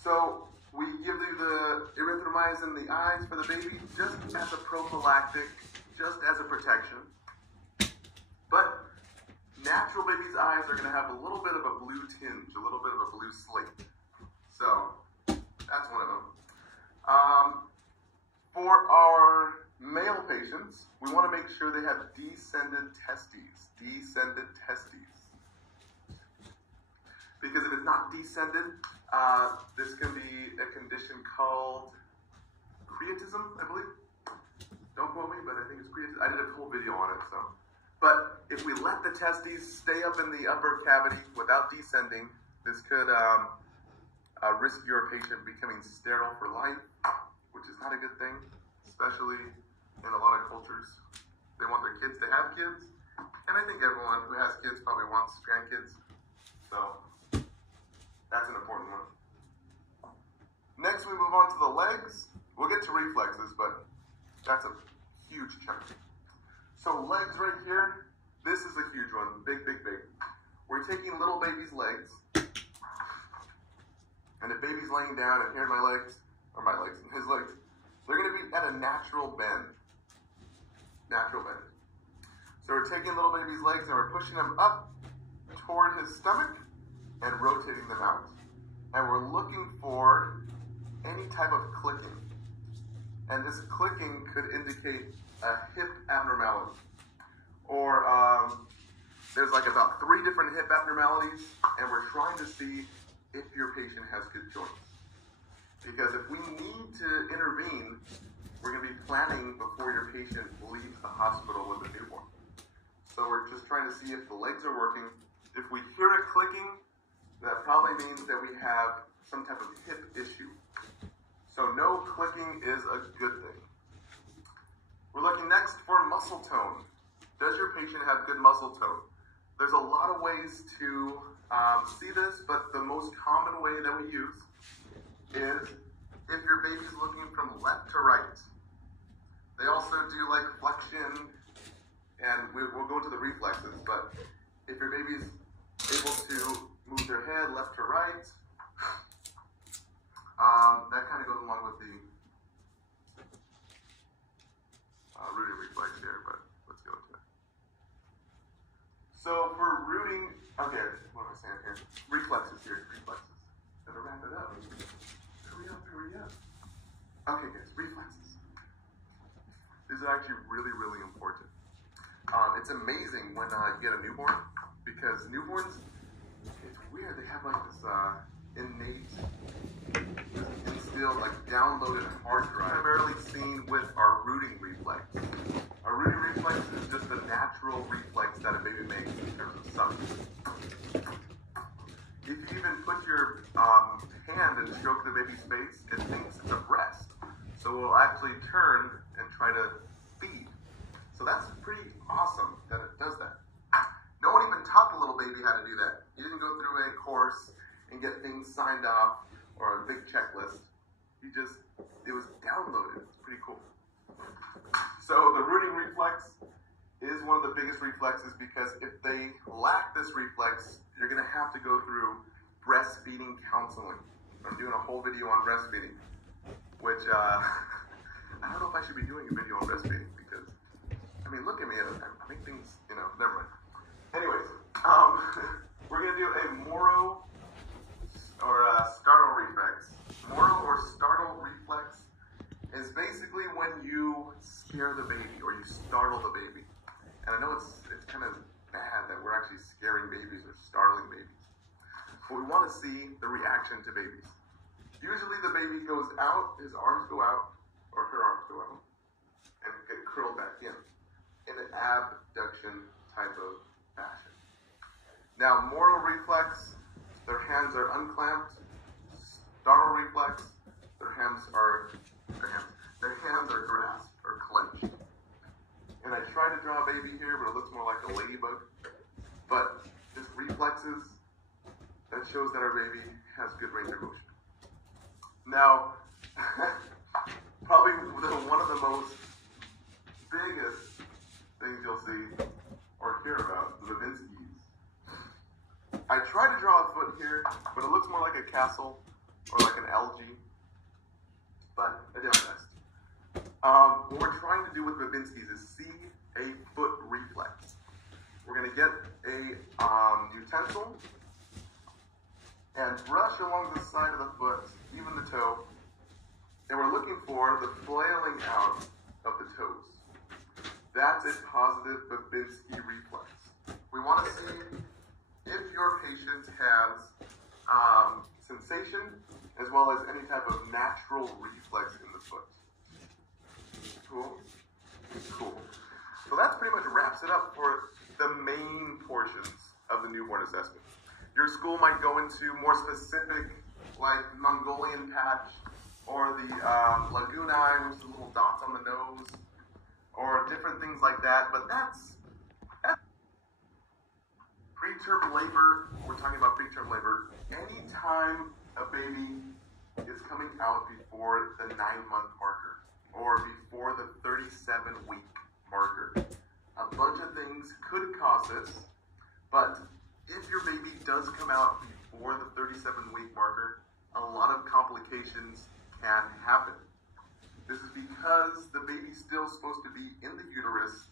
So we give you the erythromycin in the eyes for the baby just as a prophylactic, just as a protection. But natural baby's eyes are going to have a little bit of a blue tinge, a little bit of a blue slate. So that's one of them. For our male patients, we want to make sure they have descended testes. Descended testes. Because if it's not descended, this can be a condition called creatism, I believe. Don't quote me, but I think it's creatism. I did a whole video on it, so. But if we let the testes stay up in the upper cavity without descending, this could risk your patient becoming sterile for life, which is not a good thing, especially in a lot of cultures. They want their kids to have kids, and I think everyone who has kids probably wants grandkids, so that's an important one. Next, we move on to the legs. We'll get to reflexes, but that's a huge chunk. So legs right here, this is a huge one, big, big, big. We're taking little baby's legs, and if baby's laying down and here are my legs, or my legs and his legs, they're gonna be at a natural bend. Natural bend. So we're taking little baby's legs and we're pushing them up toward his stomach and rotating them out. And we're looking for any type of clicking. And this clicking could indicate a hip abnormality. Or there's like about 3 different hip abnormalities, and we're trying to see if your patient has good joints. Because if we need to intervene, we're going to be planning before your patient leaves the hospital with a newborn. So we're just trying to see if the legs are working. If we hear it clicking, that probably means that we have some type of hip issue. So no clicking is a good thing. We're looking next for muscle tone. Does your patient have good muscle tone? There's a lot of ways to see this, but the most common way that we use is if your baby's looking from left to right. They also do like flexion, and we'll go into the reflexes, but if your baby's able to move their head left to right, that kind of goes along with the rooting reflex here, but let's go into it. So for rooting, okay, what am I saying here? Reflexes here, reflexes. Gotta wrap it up. Hurry up, hurry up. Okay guys, reflexes. This is actually really, really important. It's amazing when you get a newborn, because newborns, it's weird, they have like this innate, instilled, like downloaded hard drive. Primarily seen with our rooting reflex. Our rooting reflex is just a natural reflex that a baby makes in terms of sucking. If you even put your hand and stroke the baby's face, it thinks it's a breast. So it will actually turn and try to feed. So that's pretty awesome that it does that. No one even taught the little baby how to do that. You didn't go through a course and get things signed off or a big checklist. It was downloaded. It's pretty cool. So the rooting reflex is one of the biggest reflexes, because if they lack this reflex, you're going to have to go through breastfeeding counseling. I'm doing a whole video on breastfeeding, which I don't know if I should be doing a video on breastfeeding, because, I mean, look at me, I make things, never mind. Anyways, we're going to do a Moro or a startle reflex. Moro or startle reflex is basically when you scare the baby or you startle the baby. And I know it's kind of bad that we're actually scaring babies or startling babies. But we want to see the reaction to babies. Usually the baby goes out, his arms go out, or her arms go out, and get curled back in an abduction type of fashion. Now, Moro reflex, their hands are unclamped. Startle reflex, their hands are grasped or clenched. And I try to draw a baby here, but it looks more like a ladybug. But just reflexes, that shows that our baby has good range of motion. Now, probably one of the most biggest things you'll see or hear about is Levinsky's. I tried to draw a foot here, but it looks more like a castle or like an algae, but I did my best. What we're trying to do with Levinsky's is see a foot reflex. We're going to get a utensil and brush along the side of the foot, even the toe, and we're looking for the flailing out of the toes. That's a positive Babinski reflex. We want to see if your patient has sensation as well as any type of natural reflex in the foot. Cool? Cool. So that's pretty much wraps it up for the main portions of the newborn assessment. Your school might go into more specific, like Mongolian patch, or the Laguni, which is the little dots on the nose, or different things like that, but that's preterm labor. We're talking about preterm labor. Anytime a baby is coming out before the 9-month marker, or before the 37-week marker, a bunch of things could cause this, but if your baby does come out before the 37-week marker, a lot of complications can happen. This is because the baby's still supposed to be in the uterus,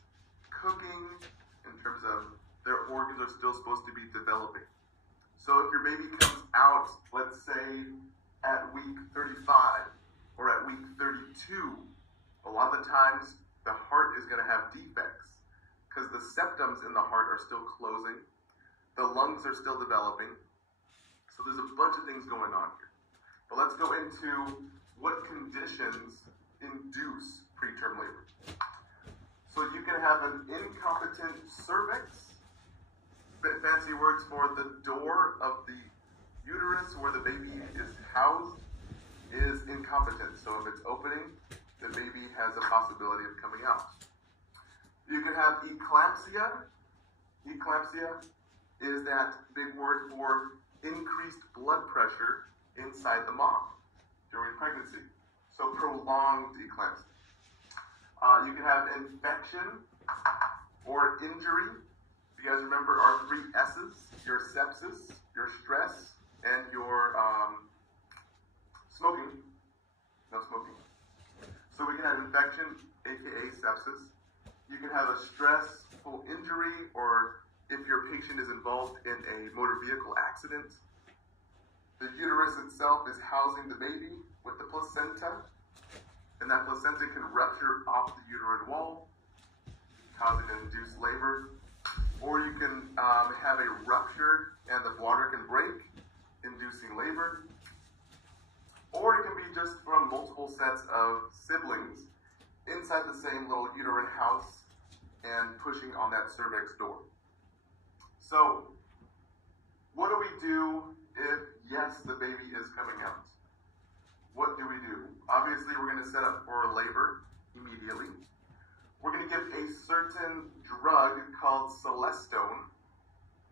cooking, in terms of their organs are still supposed to be developing. So if your baby comes out, let's say, at week 35 or at week 32, a lot of the times the heart is going to have defects because the septums in the heart are still closing. The lungs are still developing. So there's a bunch of things going on here. But let's go into what conditions induce preterm labor. So you can have an incompetent cervix, fancy words for the door of the uterus where the baby is housed is incompetent. So if it's opening, the baby has a possibility of coming out. You can have eclampsia. Eclampsia is that big word for increased blood pressure inside the mom during pregnancy. So prolonged eclampsia. You can have infection or injury. You guys remember our 3 S's, your sepsis, your stress, and your smoking. No smoking. So we can have infection, aka sepsis. You can have a stressful injury, or if your patient is involved in a motor vehicle accident. The uterus itself is housing the baby with the placenta, and that placenta can rupture off the uterine wall, causing an induced labor. Or you can have a rupture and the bladder can break, inducing labor. Or it can be just from multiple sets of siblings inside the same little uterine house and pushing on that cervix door. So, what do we do if, yes, the baby is coming out? What do we do? Obviously, we're going to set up for labor immediately. We're going to give a certain drug called Celestone.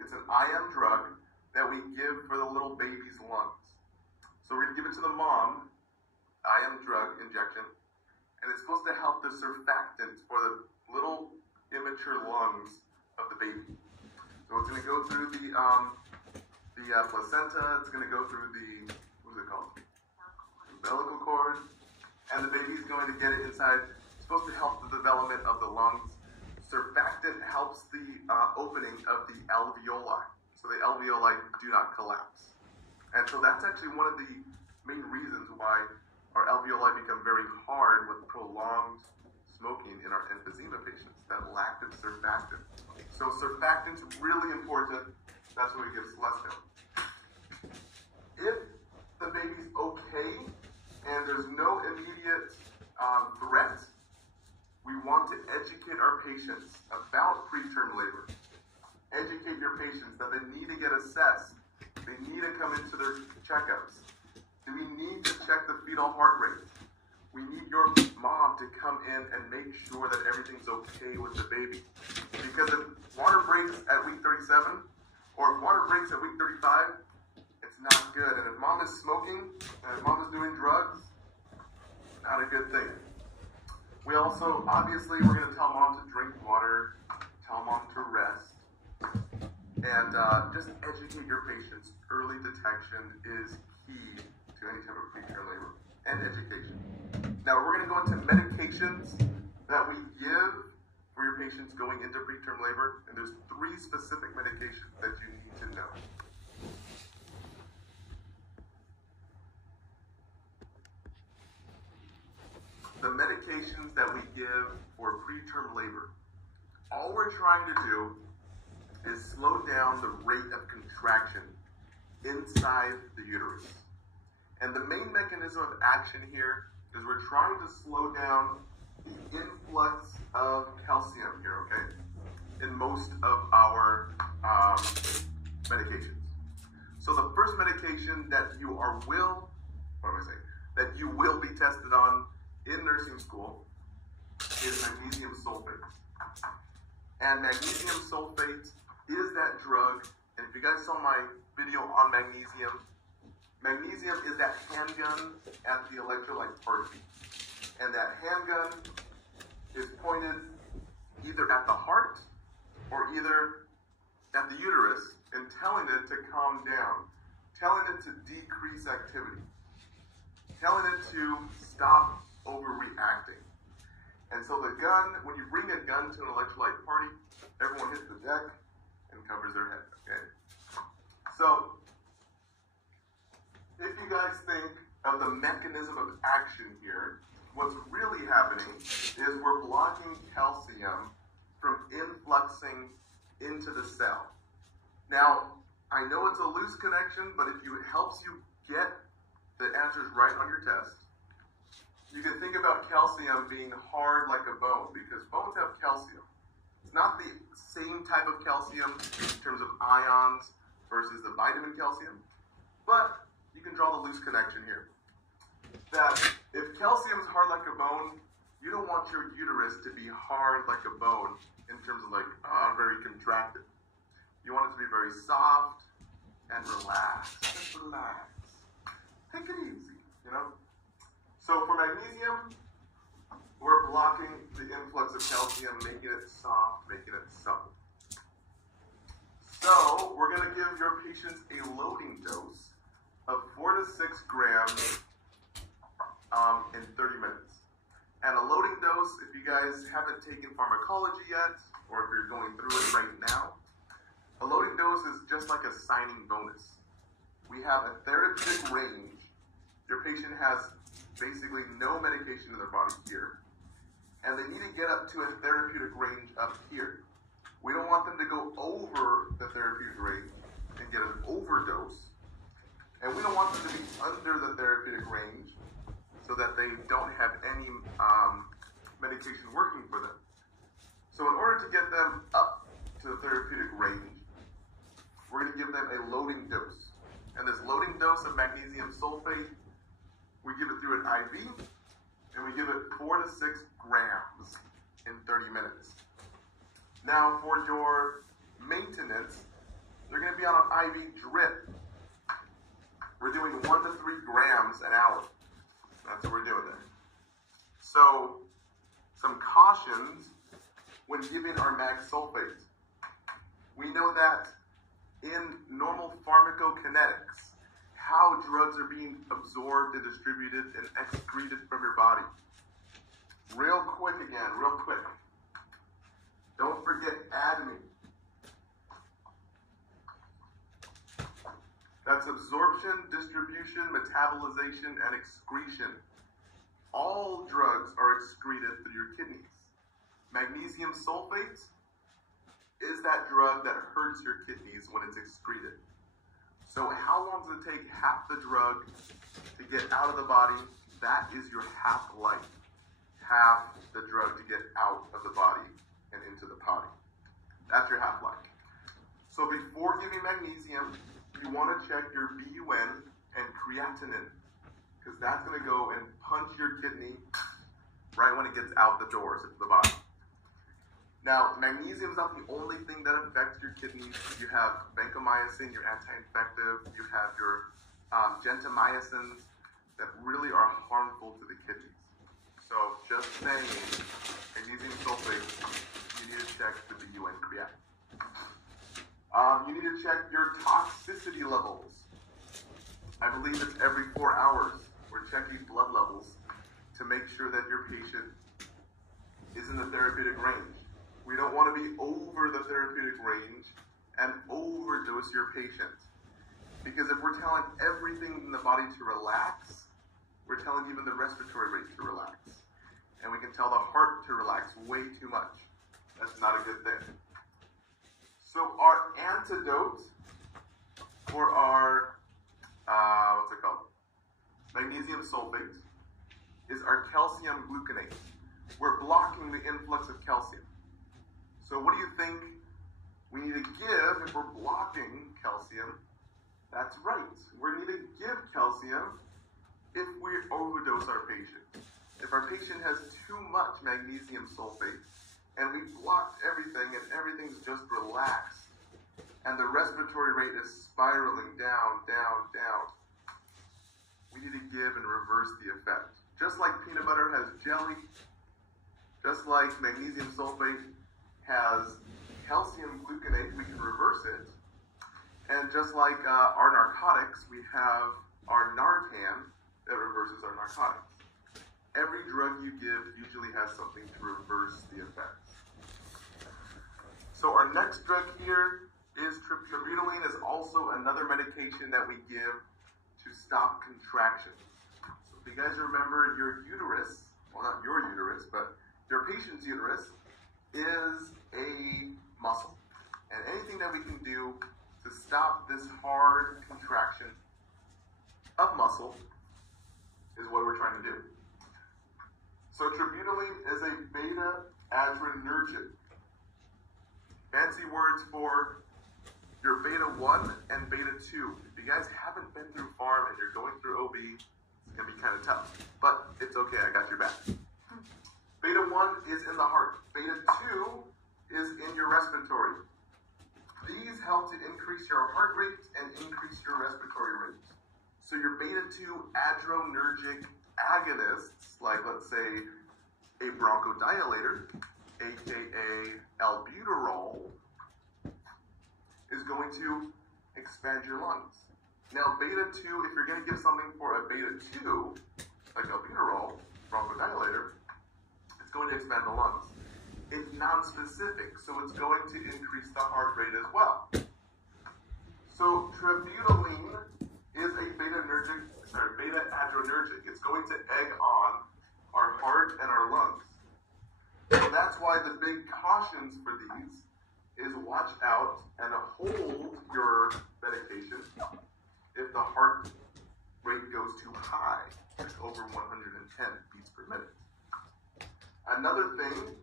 It's an IM drug that we give for the little baby's lungs. So we're going to give it to the mom, IM drug injection, and it's supposed to help the surfactant for the little immature lungs of the baby. So it's going to go through the placenta, it's going to go through the, what is it called? Umbilical cord, and the baby's going to get it inside. It's supposed to help the development of the lungs. Surfactant helps the opening of the alveoli, so the alveoli do not collapse. And so that's actually one of the main reasons why our alveoli become very hard with prolonged smoking in our emphysema patients, that lack of surfactant. So surfactant's really important. That's why we give Celestone. If the baby's okay and there's no immediate threat, we want to educate our patients about preterm labor. Educate your patients that they need to get assessed. They need to come into their checkups. Do we need to check the fetal heart rate? We need your mom to come in and make sure that everything's okay with the baby. Because if water breaks at week 37, or if water breaks at week 35, it's not good. And if mom is smoking, and if mom is doing drugs, also, obviously, we're going to tell mom to drink water, tell mom to rest, and just educate your patients. Early detection is key to any type of preterm labor, and education. Now, we're going to go into medications that we give for your patients going into preterm labor, and there's 3 specific medications that you need to know. The medications that we give for preterm labor, all we're trying to do is slow down the rate of contraction inside the uterus. And the main mechanism of action here is we're trying to slow down the influx of calcium here, okay, in most of our medications. So the first medication that you will be tested on in nursing school is magnesium sulfate. And magnesium sulfate is that drug, and if you guys saw my video on magnesium, magnesium is that handgun at the electrolyte party. And that handgun is pointed either at the heart or either at the uterus and telling it to calm down, telling it to decrease activity, telling it to stop overreacting. And so the gun, when you bring a gun to an electrolyte party, everyone hits the deck and covers their head, okay? So, if you guys think of the mechanism of action here, what's really happening is we're blocking calcium from influxing into the cell. Now, I know it's a loose connection, but if it helps you get the answers right on your test, you can think about calcium being hard like a bone, because bones have calcium. It's not the same type of calcium in terms of ions versus the vitamin calcium, but you can draw the loose connection here. That if calcium is hard like a bone, you don't want your uterus to be hard like a bone in terms of like, very contracted. You want it to be very soft and relaxed. Just relax. Take it easy, you know? So for magnesium, we're blocking the influx of calcium, making it soft, making it supple. So we're going to give your patients a loading dose of 4 to 6 grams in 30 minutes. And a loading dose, if you guys haven't taken pharmacology yet, or if you're going through it right now, a loading dose is just like a signing bonus. We have a therapeutic range. Your patient has basically no medication in their body here, and they need to get up to a therapeutic range up here. We don't want them to go over the therapeutic range and get an overdose, and we don't want them to be under the therapeutic range so that they don't have any medication working for them. So in order to get them up to the therapeutic range, we're going to give them a loading dose. And this loading dose of magnesium sulfate, we give it through an IV, and we give it 4 to 6 grams in 30 minutes. Now for your maintenance, they're going to be on an IV drip. We're doing 1 to 3 grams an hour. That's what we're doing there. So, some cautions when giving our mag sulfate. We know that in normal pharmacokinetics, how drugs are being absorbed and distributed and excreted from your body. Real quick again, real quick. Don't forget ADME. That's absorption, distribution, metabolization, and excretion. All drugs are excreted through your kidneys. Magnesium sulfate is that drug that hurts your kidneys when it's excreted. So how long does it take half the drug to get out of the body? That is your half-life. Half the drug to get out of the body and into the body. That's your half-life. So before giving magnesium, you want to check your BUN and creatinine, because that's going to go and punch your kidney right when it gets out the doors into the body. Now, magnesium is not the only thing that affects your kidneys. You have vancomycin, your anti-infective. You have your gentamicins that really are harmful to the kidneys. So just saying, sulfate, you need to check the BUN creat. You need to check your toxicity levels. I believe it's every 4 hours. We're checking blood levels to make sure that your patient is in the therapeutic range. We don't want to be over the therapeutic range and overdose your patient. Because if we're telling everything in the body to relax, we're telling even the respiratory rate to relax. And we can tell the heart to relax way too much. That's not a good thing. So our antidote for our, magnesium sulfate is our calcium gluconate. We're blocking the influx of calcium. So what do you think we need to give if we're blocking calcium? That's right. We need to give calcium if we overdose our patient. If our patient has too much magnesium sulfate and we blocked everything and everything's just relaxed and the respiratory rate is spiraling down, down, down, we need to give and reverse the effect. Just like peanut butter has jelly, just like magnesium sulfate has calcium gluconate, we can reverse it. And just like our narcotics, we have our Narcan that reverses our narcotics. Every drug you give usually has something to reverse the effects. So our next drug here is tributaline, is also another medication that we give to stop contractions. So if you guys remember, your uterus, well, not your uterus, but your patient's uterus is a muscle. And anything that we can do to stop this hard contraction of muscle is what we're trying to do. So tributaline is a beta-adrenergic. Fancy words for your beta-1 and beta-2. If you guys haven't been through pharm and you're going through OB, it's going to be kind of tough. But it's okay, I got your back. Beta-1 is in the heart. Beta-2 is in your respiratory. These help to increase your heart rate and increase your respiratory rate. So your beta-2 adrenergic agonists, like let's say a bronchodilator, aka albuterol, is going to expand your lungs. Now beta-2, if you're going to give something for a beta-2, like albuterol, bronchodilator, it's going to expand the lungs. It's non-specific, so it's going to increase the heart rate as well. So tributaline is a beta-adrenergic. It's going to egg on our heart and our lungs. So that's why the big cautions for these is watch out and hold your medication if the heart rate goes too high. It's over 110 beats per minute. Another thing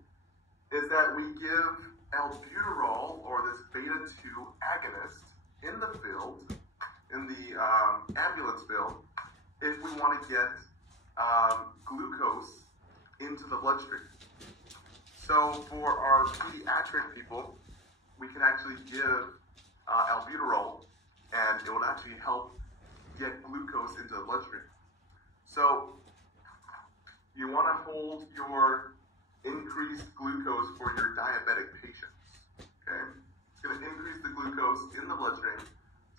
is that we give albuterol, or this beta-2 agonist, in the field, in the ambulance field, if we want to get glucose into the bloodstream. So for our pediatric people, we can actually give albuterol, and it will actually help get glucose into the bloodstream. So you want to hold your increased glucose for your diabetic patients. Okay, it's going to increase the glucose in the bloodstream.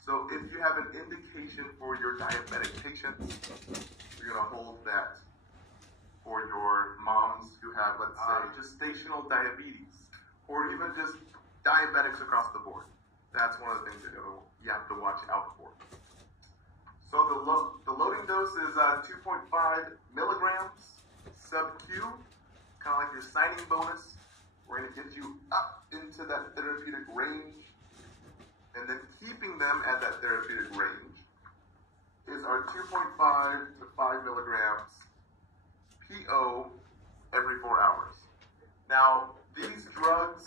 So if you have an indication for your diabetic patients, you're going to hold that for your moms who have, let's say, gestational diabetes, or even just diabetics across the board. That's one of the things that you have to watch out for. So the loading dose is 2.5 milligrams sub-Q, kind of like your signing bonus. We're going to get you up into that therapeutic range, and then keeping them at that therapeutic range is our 2.5 to 5 milligrams PO every 4 hours. Now, these drugs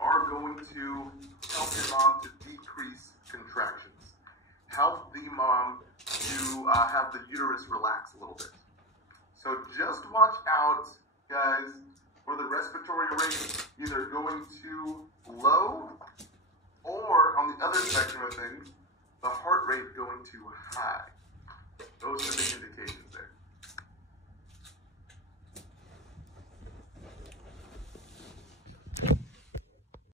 are going to help your mom to decrease contractions, help the mom to have the uterus relax a little bit. So just watch out, guys, for the respiratory rate either going too low, or on the other spectrum of things, the heart rate going too high.